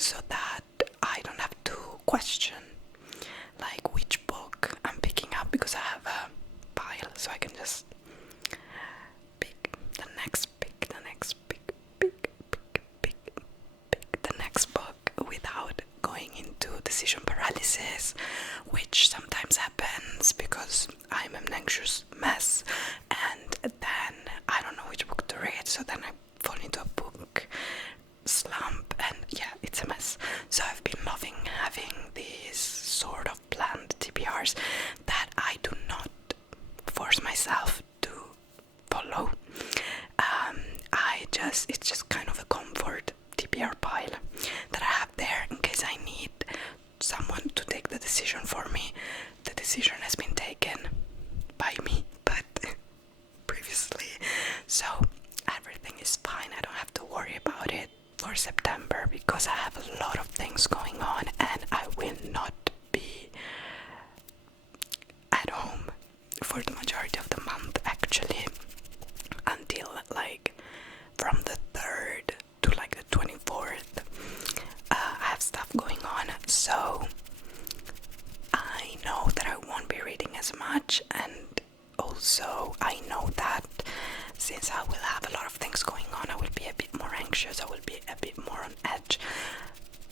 so that I don't have to question like which book I'm picking up, because I have a pile, so I can just pick the next the next book without going into decision paralysis, which sometimes happens because I'm an anxious mess and then I don't know which book to read, so then I fall into a book slump and yeah, it's a mess. So I've been loving having these sort of planned TBRs that I do not force myself to follow. It's just kind of a comfort TBR pile that I have there in case I need someone to take the decision for me. The decision has been taken by me, but previously, so everything is fine. I don't have to worry about it for September because I have a lot of things going on and I will not be at home for the majority of the month, actually, until like from the 3rd to like the 24th. I have stuff going on, so I know that I won't be reading as much, and also I know that since I will have a lot of things going on, I will be a bit more anxious, I will be a bit more on edge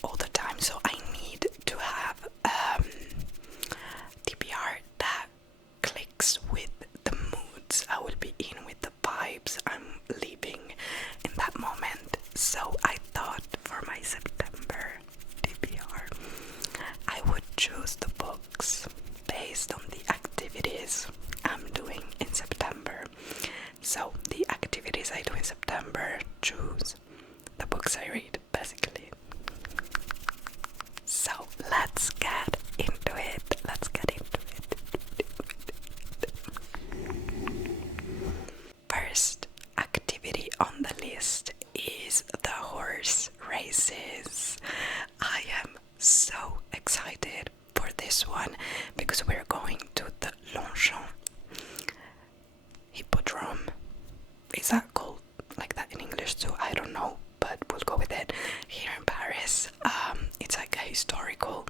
all the time, so I need to have TBR that clicks with the moods I will be in, with the vibes I'm living in that moment. So I thought for my September TBR, I would choose the books based on the activities I'm doing in September. So the activities I do in September choose the books I read, basically. So let's get into it. First activity on the list is the horse races. I am so excited for this one because we're going to the Longchamp Hippodrome. Is that called like that in English too? I don't know, but we'll go with it. Here in Paris, it's like a historical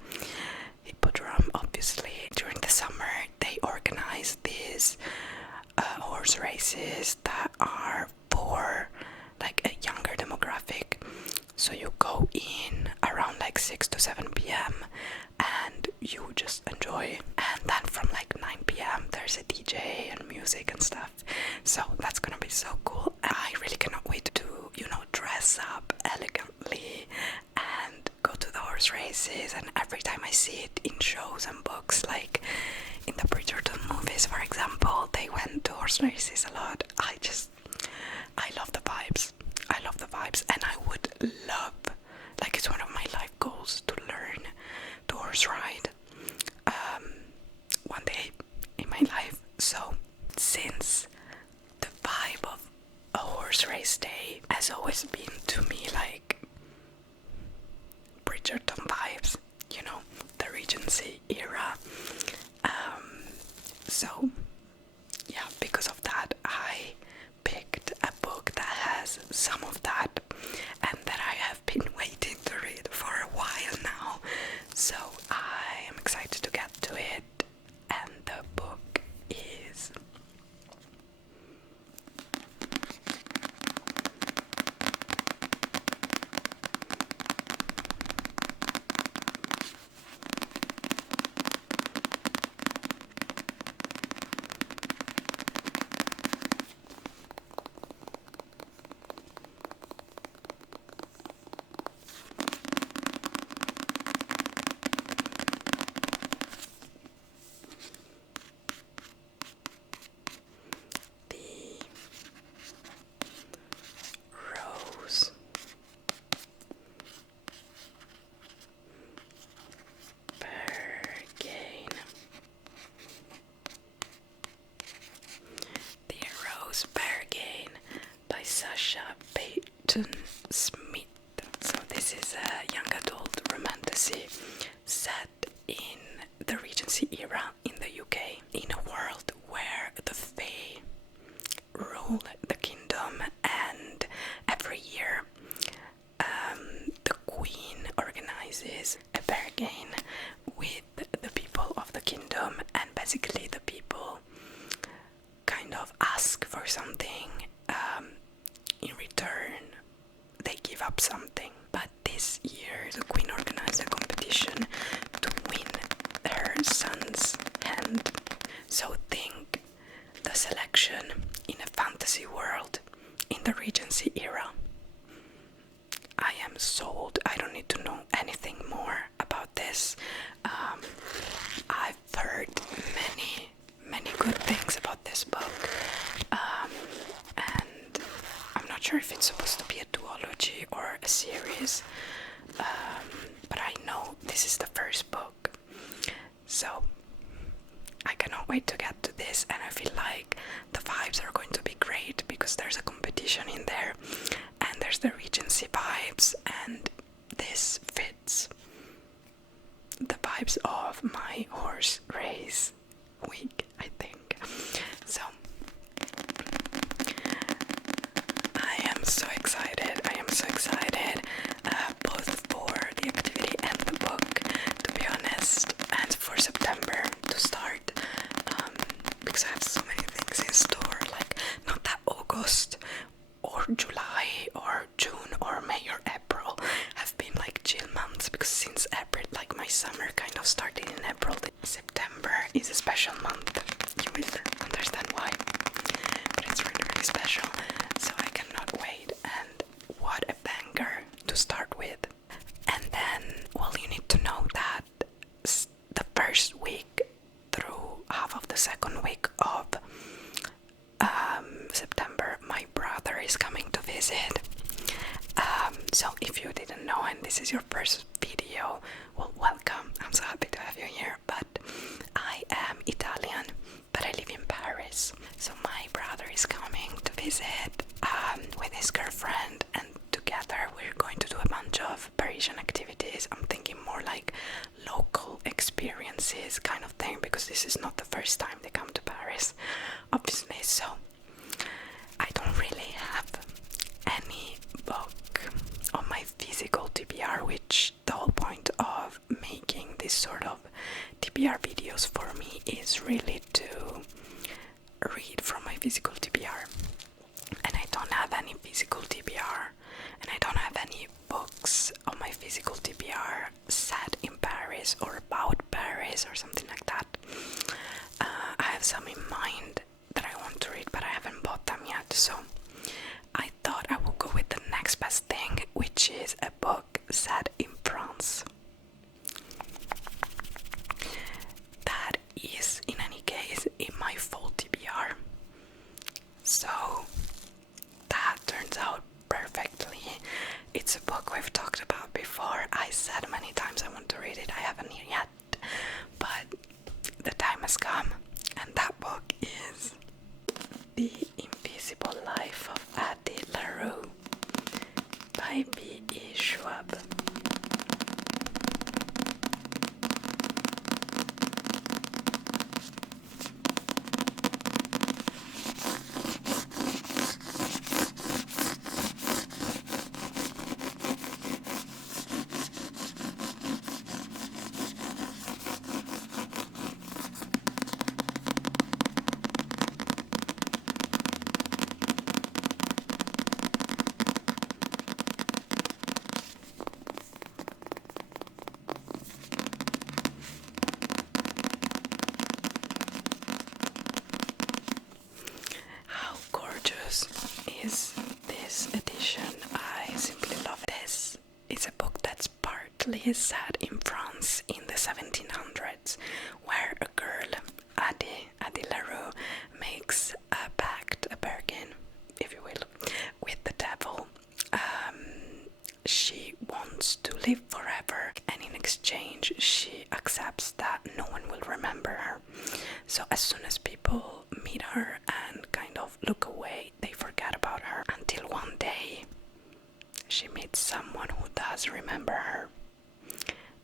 hippodrome. Obviously, during the summer, they organize these horse races that are for like a younger demographic. So you go in around like 6 to 7 p.m. and you just enjoy. And then from like 9 p.m. there's a DJ and music and stuff. So that's gonna be so cool. I really cannot wait to, dress up elegantly and go to the horse races. And every time I see it in shows and books, like in the Bridgerton movies, for example, they went to horse races a lot. I love the vibes. And I would love, like, it's one of my life goals to learn to horse ride one day in my life. So since the vibe of a horse race day has always been to me like Bridgerton vibes, the Regency era. So yeah, because of that, I picked a book that has some of that and that I have been waiting to read for a while now. So I am excited to get to it, and the book is Smith. So this is a young adult romantasy set in the Regency era in the UK, in a world where the Fae rule the kingdom, and every year the Queen organizes this is the first book. So I cannot wait to get to this, and I feel like the vibes are going to be great because there's a competition in there and there's the Regency vibes, and this fits the vibes of my horse race week, I think. So I am so excited. Both for the activity and the book, to be honest, and for September to start, because I have so many things in store. Like, not that August or July or June or May or April have been like chill months, because since April, like my summer kind of started in April. September is a special month. You will understand why, but it's really, really special. So I cannot wait, and what a banger to start with. And then, well, you need to know that the first week through half of the second week of September, my brother is coming to visit. So if you didn't know and this is your first video, well, welcome. I'm so happy to have you here. But I am Italian, but I live in Paris. So my brother is coming to visit with his girlfriend, and together we're going to do a bunch of Parisian activities. I'm thinking more like local experiences kind of thing, because this is not the first time they come to Paris, obviously. So I don't really have any book on my physical TBR, which the whole point of making this sort of TBR videos for me is really to read from my physical TBR. And I don't have any physical TBR, and I don't have any books on my physical TBR set in Paris or about Paris or something like that. I have some in mind that I want to read, but I haven't bought them yet. So I thought I would go with the next best thing, which is a book set in France. That is, in any case, in my full TBR. So that turns out perfectly. It's a book we've talked about before. I said many times I want to read it. I haven't yet, but the time has come, and that book is The Invisible Life of Addie LaRue by B.E. Schwab. Is this edition. I simply love this. It's a book that's partly set in France in the 1700s, where a girl, Addie LaRue, makes a pact, a bargain, if you will, with the devil. She wants to live forever, and in exchange she accepts that no one will remember her. So as soon as people meet her and kind of look away, they forget about her, until one day she meets someone who does remember her,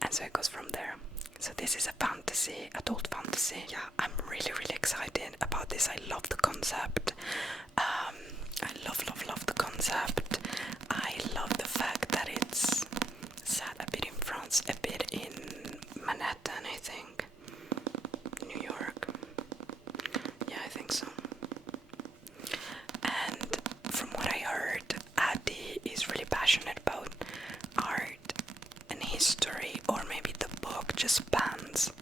and so it goes from there. So this is a fantasy, adult fantasy. Yeah, I'm really, really excited about this. I love the concept. I love the concept. I love the fact that it's set a bit in France, a bit in Manhattan, I think. New York. Yeah, I think so. And from what I heard, Addie is really passionate about art and history, or maybe the book just spans,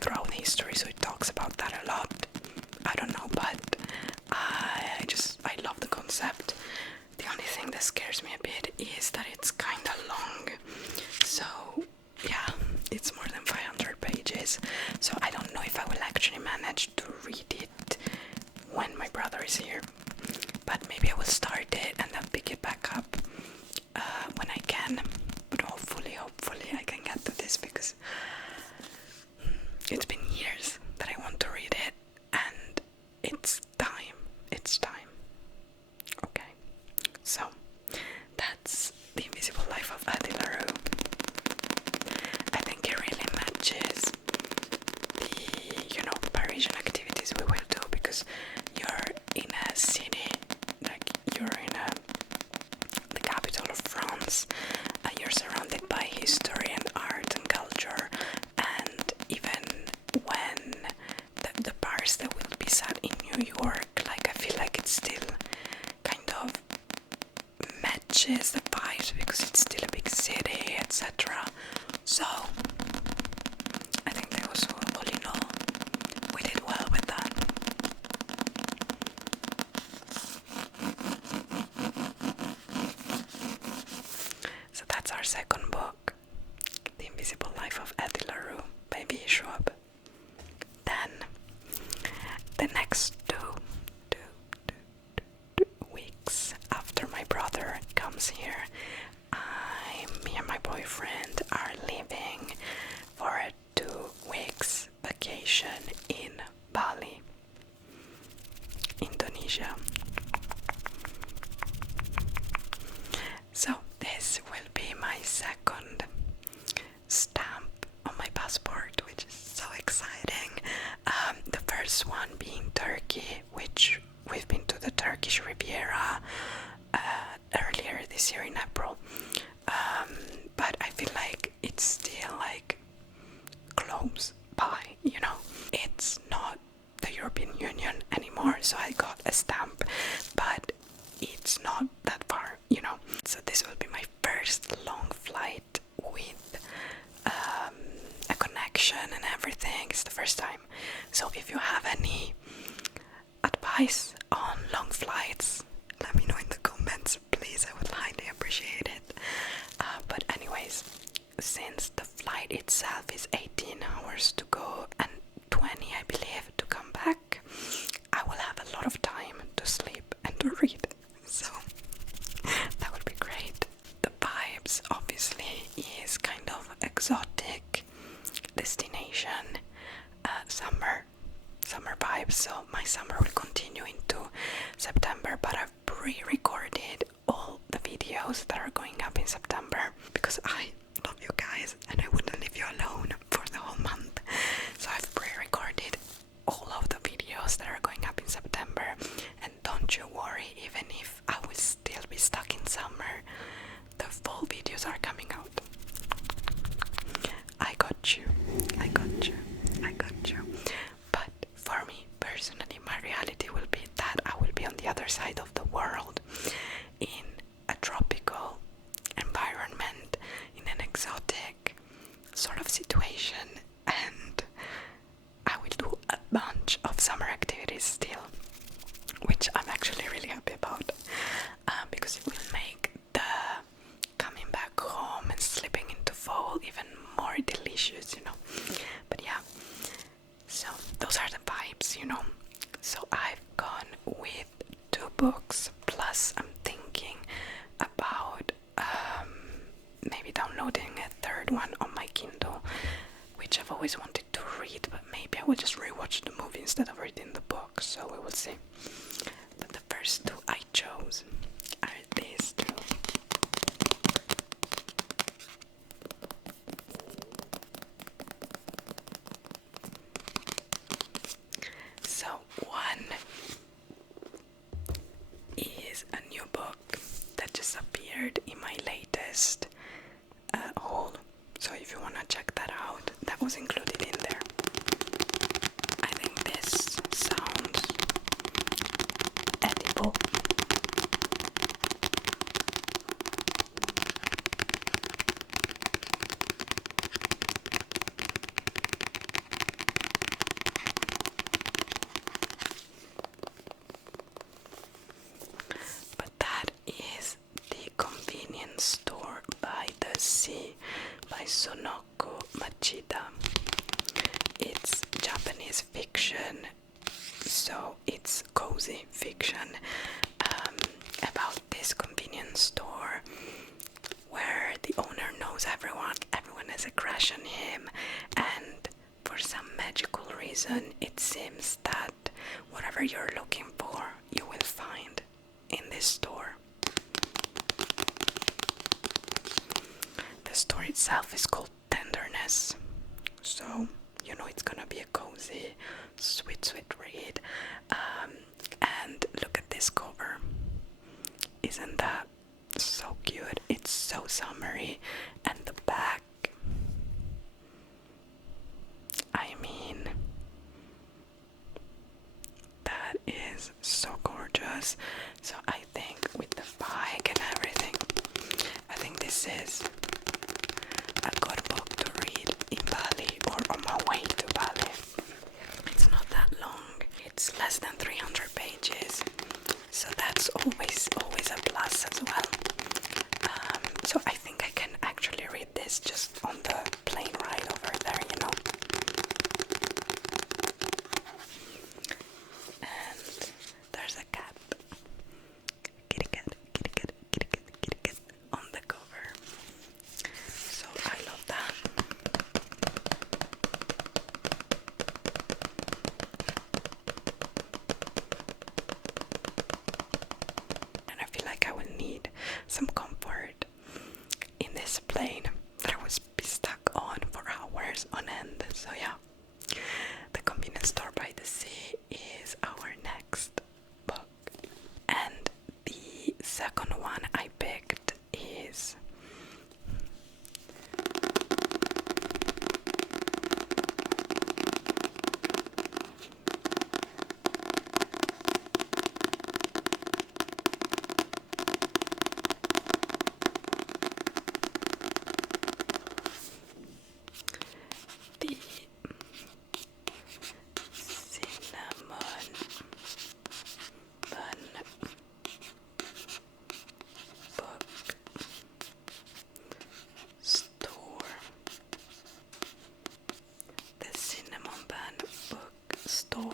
throughout history, so it talks about that a lot. I don't know, but I love the concept. The only thing that scares me a bit is that it's kind of long. So yeah, it's more than 500 pages. So I don't know if I will actually manage to read it when my brother is here. But maybe I will start it and then pick it back up when I can. But hopefully I can get to this, because it's been years that I want to read it, and it's time. It's time. Okay, so that's The Invisible Life of Addie LaRue. I think it really matches the, Parisian activities we will do, because you're in a city, like you're in the capital of France, and you're surrounded by history and art and culture, and even when the Paris that will be set in New York, like I feel like it still kind of matches the vibes, because it's still a big city, etc. So I think that was all in all, we did well with that. So that's our second book, The Invisible Life of Addie LaRue by V. Schwab. Then the next two weeks after my brother comes here, me and my boyfriend are leaving for a 2 weeks vacation in Bali, Indonesia. So this will be my second stamp on my passport, which is so exciting. The first one being Turkey, which we've been to the Turkish Riviera earlier this year in April. But I feel like it's still like close by, It's not the European Union anymore, so I got a stamp, but it's not that far, So this will be my first long flight with a connection and everything. It's the first time. So if you have any advice on long flights, let me know in the comments, please. I would highly appreciate it. But anyways, since the flight itself is 18 hours to go and 20, I believe, to come back, I will have a lot of time to sleep and to read. So that would be great. The vibes obviously is kind of exotic destination, summer vibes. So my summer will continue into September, but I've pre-recorded all the videos that are going up in September, because I love you guys and I wouldn't leave you alone for the whole month. So I've pre-recorded all of the videos that are going up in September, and don't you worry, even if I will still be stuck in summer, the full videos are coming out. I got you. But for me personally, my reality will be that I will be on the other side of the world, in a tropical environment, in an exotic sort of situation, and I will do a bunch of summer activities still, which I'm actually really happy about, because it will make the coming back home and slipping into fall even more delicious, But yeah, so those are the vibes, So I've gone with 2 books, plus I'm thinking about maybe downloading a third one on my Kindle, which I've always wanted to read, but maybe I will just rewatch the movie instead of reading the book, so we will see. But the first 2 I chose are these 2. So one is a new book that just appeared in my latest haul. So if you want to check that out, that was included in there. I think this sounds edible. But that is The Convenience Store by the Sea by Sonoko Machida. It's Japanese fiction, so it's cozy fiction, about this convenience store where the owner knows everyone has a crush on him, and for some magical reason it seems that whatever you're looking for you will find in this store. The store itself is called Tenderness, so you know it's gonna be a cozy, sweet read. And look at this cover. Isn't that so cute? It's so summery, and the back, I mean, that is so gorgeous. So I think with the bike and everything, I think this is a good book to read in Bali or on my way to Bali. It's not that long. It's less than 300 pages. So that's always a plus as well. So I think I can actually read this just on the plane ride over there, you know. And there's a cat. Kitty cat on the cover. So I love that. And I feel like I will need some comfort in this plane that I was stuck on for hours on end. So yeah, the convenience store by the sea is our next book. And the second one I picked is the Cinnamon Bun Book Store. The Cinnamon Bun Book Store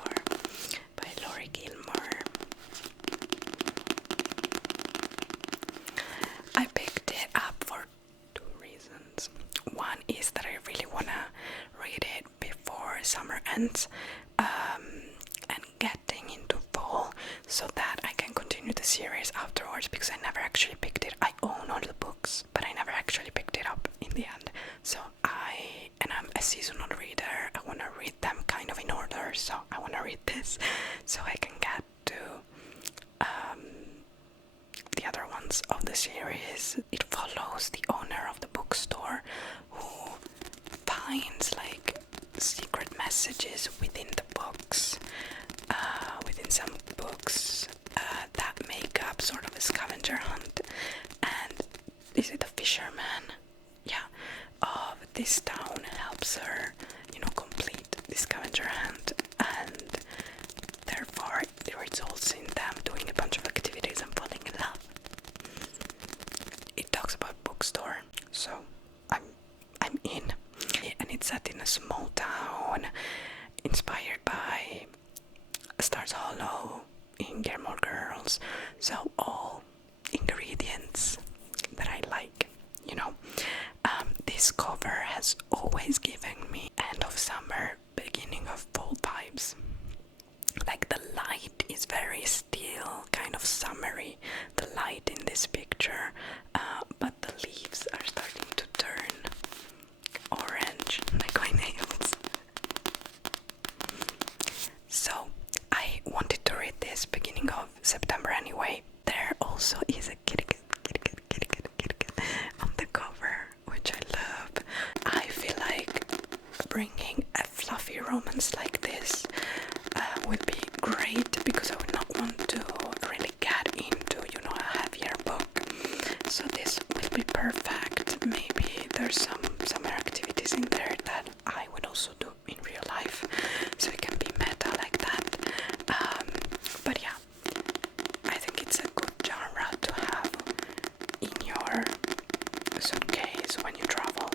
by Laurie Gilmore. I picked it up for two reasons. One is that I really wanna read it before summer ends, and getting into fall so that I can continue the series afterwards, because I never actually picked it. I own all the books, but I never actually picked it up in the end. So I'm a seasonal reader. I wanna read them kind of in order, so I wanna read this so I can get to the other ones of the series. It follows the owner of the bookstore who finds like secret messages within the books, within some books that make up sort of a scavenger hunt. And is it a fisherman? Yeah, of this town helps her, you know, complete the scavenger hunt, and therefore it results in them doing a bunch of activities and falling in love. It talks about bookstore, so I'm in. And it's set in a small town, inspired by Stars Hollow in Gilmore Girls. So all ingredients that I like, you know. This cover has always given me end of summer, beginning of fall vibes. Like the light is very still, kind of summery, the light in this picture, but the leaves are starting to turn orange, like my nails. So I wanted to read this beginning of September anyway. There also is a kitty cat on the cover, which I love. I feel like bringing a fluffy romance like this would be great, because I would not want to really get into, you know, a heavier book. So this will be perfect. Maybe there's some summer activities in there that I would also do in real life, so it can be meta like that. But yeah, I think it's a good genre to have in your suitcase when you travel.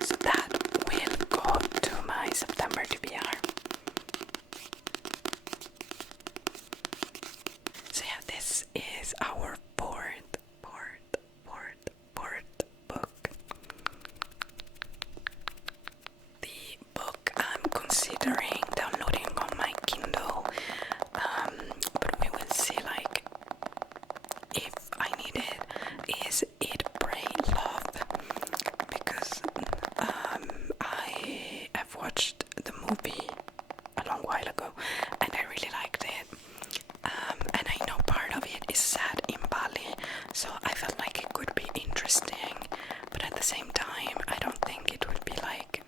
So that will go to my September TBR. So yeah, this is our fourth book. movie a long while ago, and I really liked it. And I know part of it is set in Bali, so I felt like it could be interesting, but at the same time I don't think it would be like,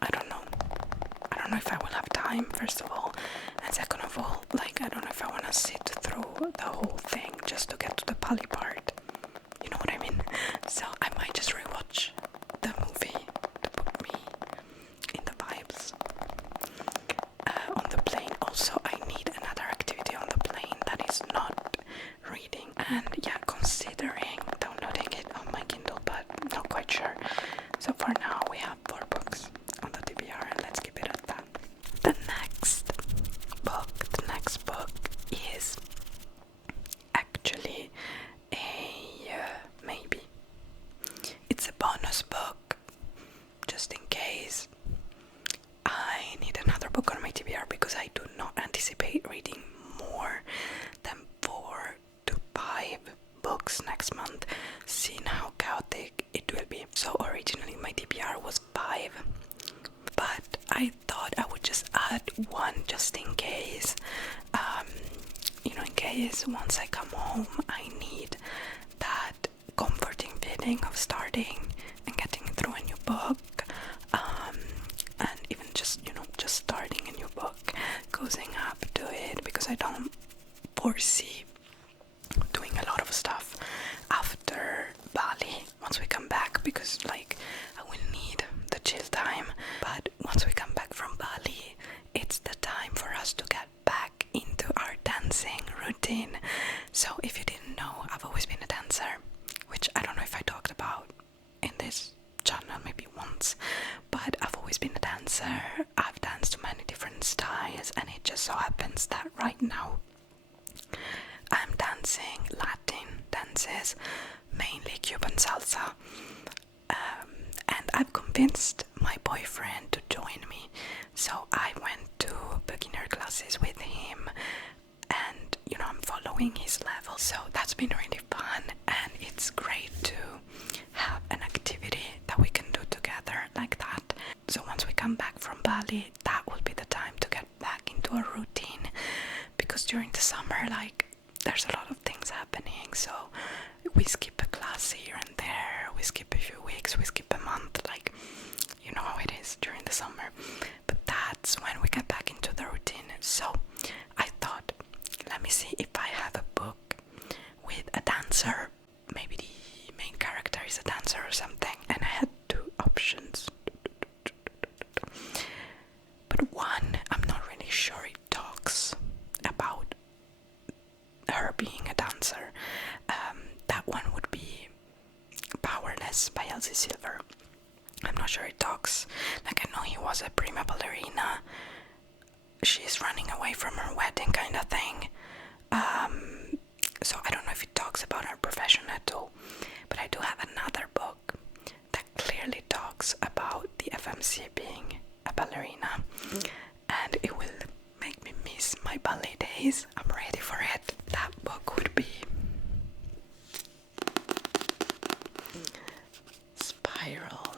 I don't know if I will have time, first of all, and second of all, like, I don't know if I want to sit through the whole thing just to get to the Bali part, you know what I mean? So I might just rewatch the movie to put me in the vibes. On the plane also, I need another activity on the plane that is not reading, and yeah, considering downloading it on my Kindle, but not quite sure. So for now we have 4 books on the TBR, and let's keep it at that. The next book is actually a maybe. It's a bonus book, just in case I need another book on my TBR, because I do not anticipate reading more than 4 to 5 books next month, seeing how chaotic it will be. So originally my TBR was 5, but I thought I would just add 1 just in case. In case once I come home I need that comforting feeling of starting and getting through a new book, and even just starting a new book, cozying up to it, because I don't foresee doing a lot of stuff after Bali once we come back, because like I will need the chill time. But once we come back from Bali, it's the time for us to get back into our dancing routine. So if you didn't know, I've always been a dancer, which I don't know if I talked about in this channel, maybe once, but I've always been a dancer. I've danced to many different styles, and it just so happens that right now I'm dancing Latin dances, mainly Cuban salsa, and I've convinced my boyfriend to join me, so I went to beginner classes with him, and I'm following his level, so that's been really fun, and it's great to have an activity that we can do together like that. So once we come back from Bali, that will be the time to get back into a routine, because during the summer, like, there's a lot of things happening, so we skip a class here and there, we skip a few weeks, we skip a month, like, you know how it is during the summer. But that's when we get back into the routine. So I thought, let me see if I have a book with a dancer, maybe the main character is a dancer or something, and I had 2 options. But one, I'm not really sure it talks about her being a dancer. That one would be Powerless by Elsie Silver. I'm not sure it talks, like, I know he was a prima ballerina, she's running away from her wedding kind of thing. So I don't know if it talks about her profession at all, but I do have another book that clearly talks about the FMC being a ballerina, and it will make me miss my ballet days. I'm ready for it. That book would be Spiral.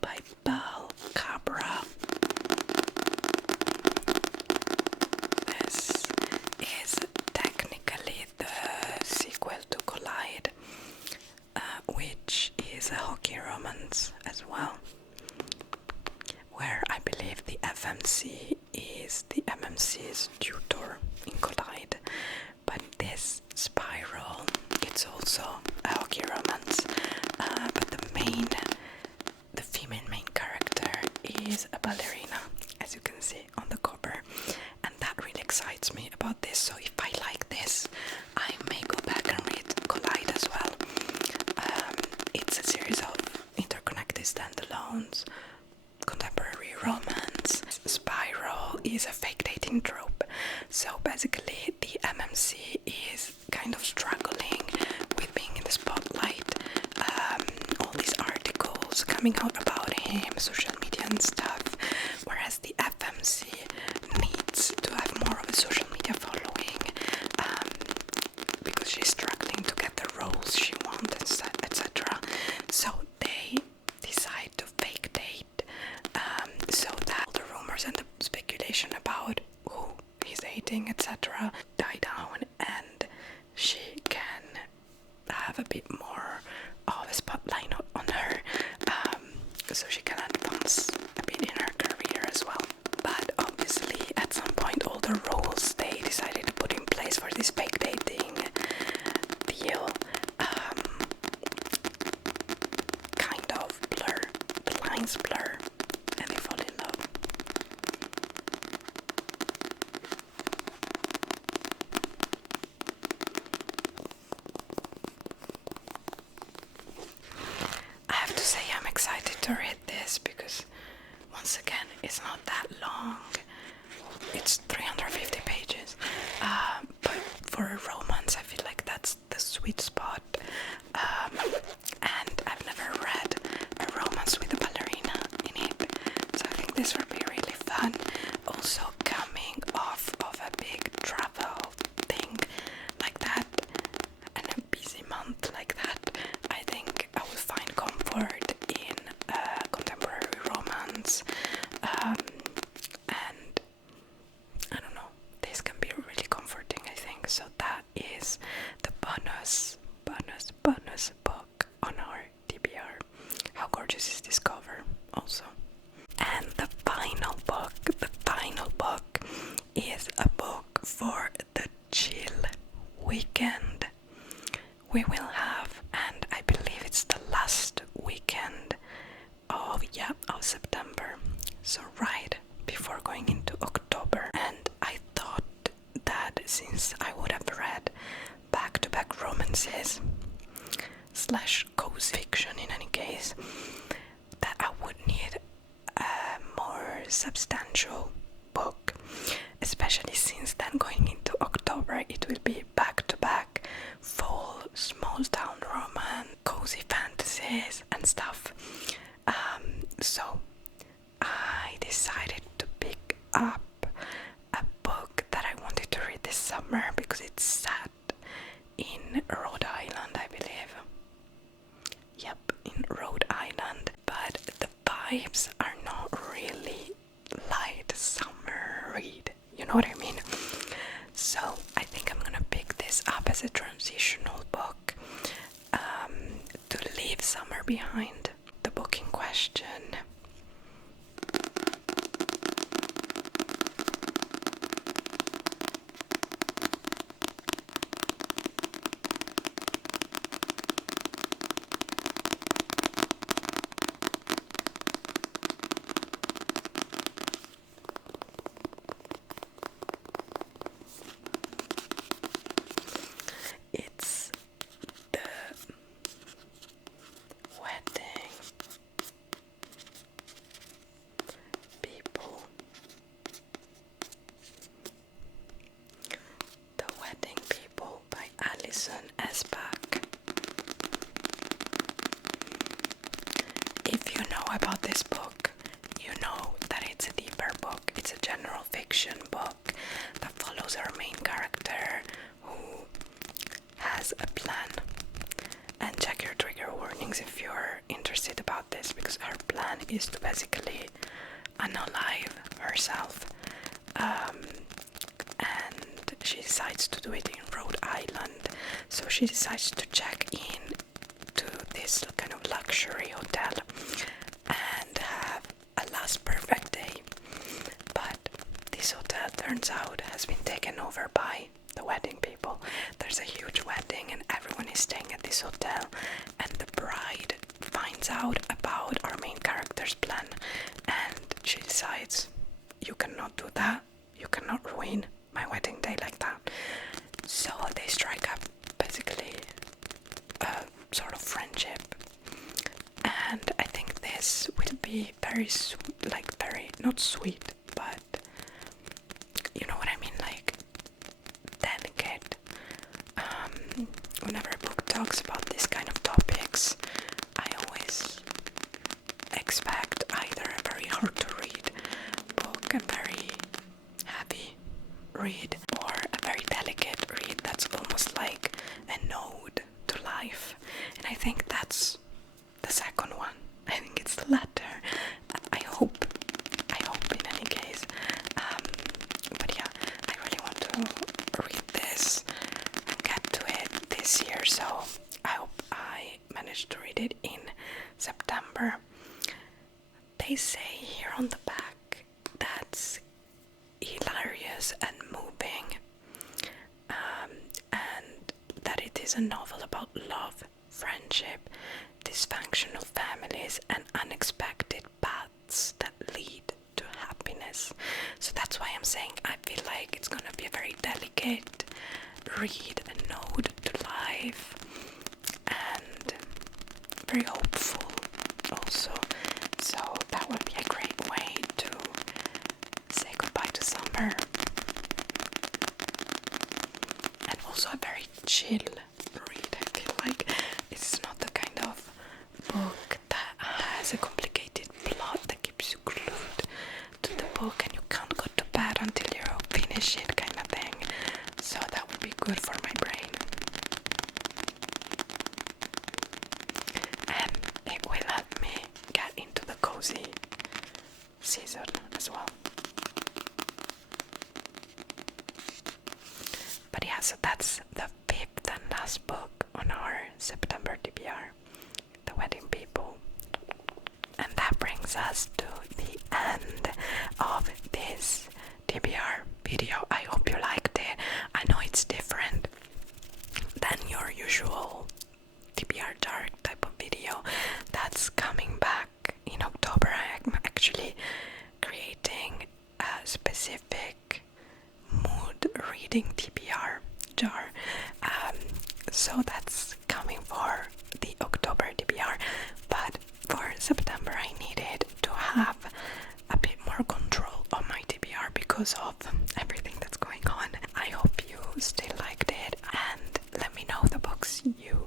By Bal Cabra. This is technically the sequel to Collide, which is a hockey romance as well, where I believe the FMC is the MMC's tutor in Collide. But this Spiral, it's also a hockey romance, but the female main character is a ballerina, as you can see on the cover, and that really excites me about this. So if I like this, I may go back and read Collide as well. It's a series of interconnected standalones, contemporary romance. Spiral is a fake dating trope, so basically the MMC is kind of struggling with being in the spotlight. All these articles coming out about him, social media and stuff, whereas the FMC needs to have more of a social media following dating, etc., die down, and she can have a bit more of a spotlight on her, so she can advance a bit in her career as well. But obviously at some point all the rules they decided to put in place for this fake dating deal kind of blur, the lines blur, and they fall in love. I have to say I'm excited to read this because once again it's not that long. It's 350 pages, but for a romance I feel like that's the sweet spot, and I've never read a romance with a ballerina in it, so I think this will be really fun. Also coming off of a big travel thing like that and a busy month like that, I think I will find comfort in contemporary romance, and I don't know, this can be really comforting, I think. So that is the bonus book on our TBR. How gorgeous is this cover also? And the final book is a book for the chill weekend we will have, and I believe it's the last weekend of September, so right before going into October. And I thought that since I would have read back-to-back romances / cozy fiction in any case, that I would need a more substantial book, especially since then going into October it will be back-to-back full small town romance, cozy fantasies and stuff. So I decided to pick up a book that I wanted to read this summer because it's set in Rhode Island, I believe. Yep, in Rhode Island, but the vibes are not really light summer read, you know what I mean? So I think I'm gonna pick this up as a transitional book to leave summer behind. The book in question it's The Wedding People. The Wedding People by Alison Esbach. If you know about this book, you know that it's a deeper book. It's a general fiction book that follows our main character who has a plan. And check your trigger warnings if you're interested about this, because her plan is to basically unalive herself, and she decides to do it in Rhode Island. So she decides to check in to this kind of luxury hotel and have a last perfect day. But this hotel turns out has been taken over by the wedding people. There's a huge wedding and everyone is staying at this hotel, and the bride finds out about our main character's plan and she decides, you cannot do that, you cannot ruin my wedding day like that. So they strike up basically a sort of friendship, and I think this will be very very not sweet, but you know what I mean, like delicate. Whenever a book talks about this kind of topics, I always expect either a very hard to read book, a very heavy read, or a very delicate read that's almost like a node to life. And I think that's the second one. I think it's the latter. I hope in any case. But yeah, I really want to read this and get to it this year, so I hope I managed to read it in September. They say here on the back that's hilarious and moving, and that it is a novel about love, friendship, dysfunctional families, and unexpected paths that lead to happiness. So that's why I'm saying I feel like it's gonna be a very delicate read, a node to life, and very hopeful also. So that would be a great way to say goodbye to summer. And also a very chill read. I feel like it's not the kind of book that has a complicated plot that keeps you glued to the book and you can't go to bed until you finish it, kind of thing. So that would be good for my brain. And it will help me get into the cozy season as well. But yeah, so that's the fifth and last book on our September TBR, The Wedding People. And that brings us to the end of this TBR video. I hope you liked it. I know it's different than your usual TBR dark type of video that's coming back in October. I'm actually creating a specific mood reading TBR jar. So that's coming for the October TBR, but for September I needed to have a bit more control on my TBR because of everything that's going on. I hope you still liked it, and let me know the books you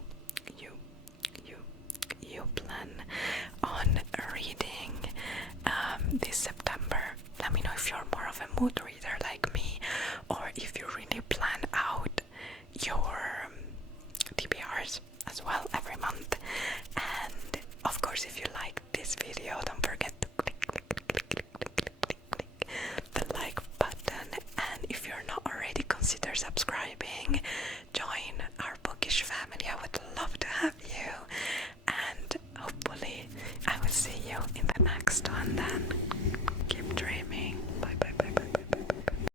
plan on reading this September. Let me know if you're more of a mood reader like me, or if you really plan out your TBRs as well every month. And of course, if you like this video, don't forget to click the like button, and if you're not already, consider subscribing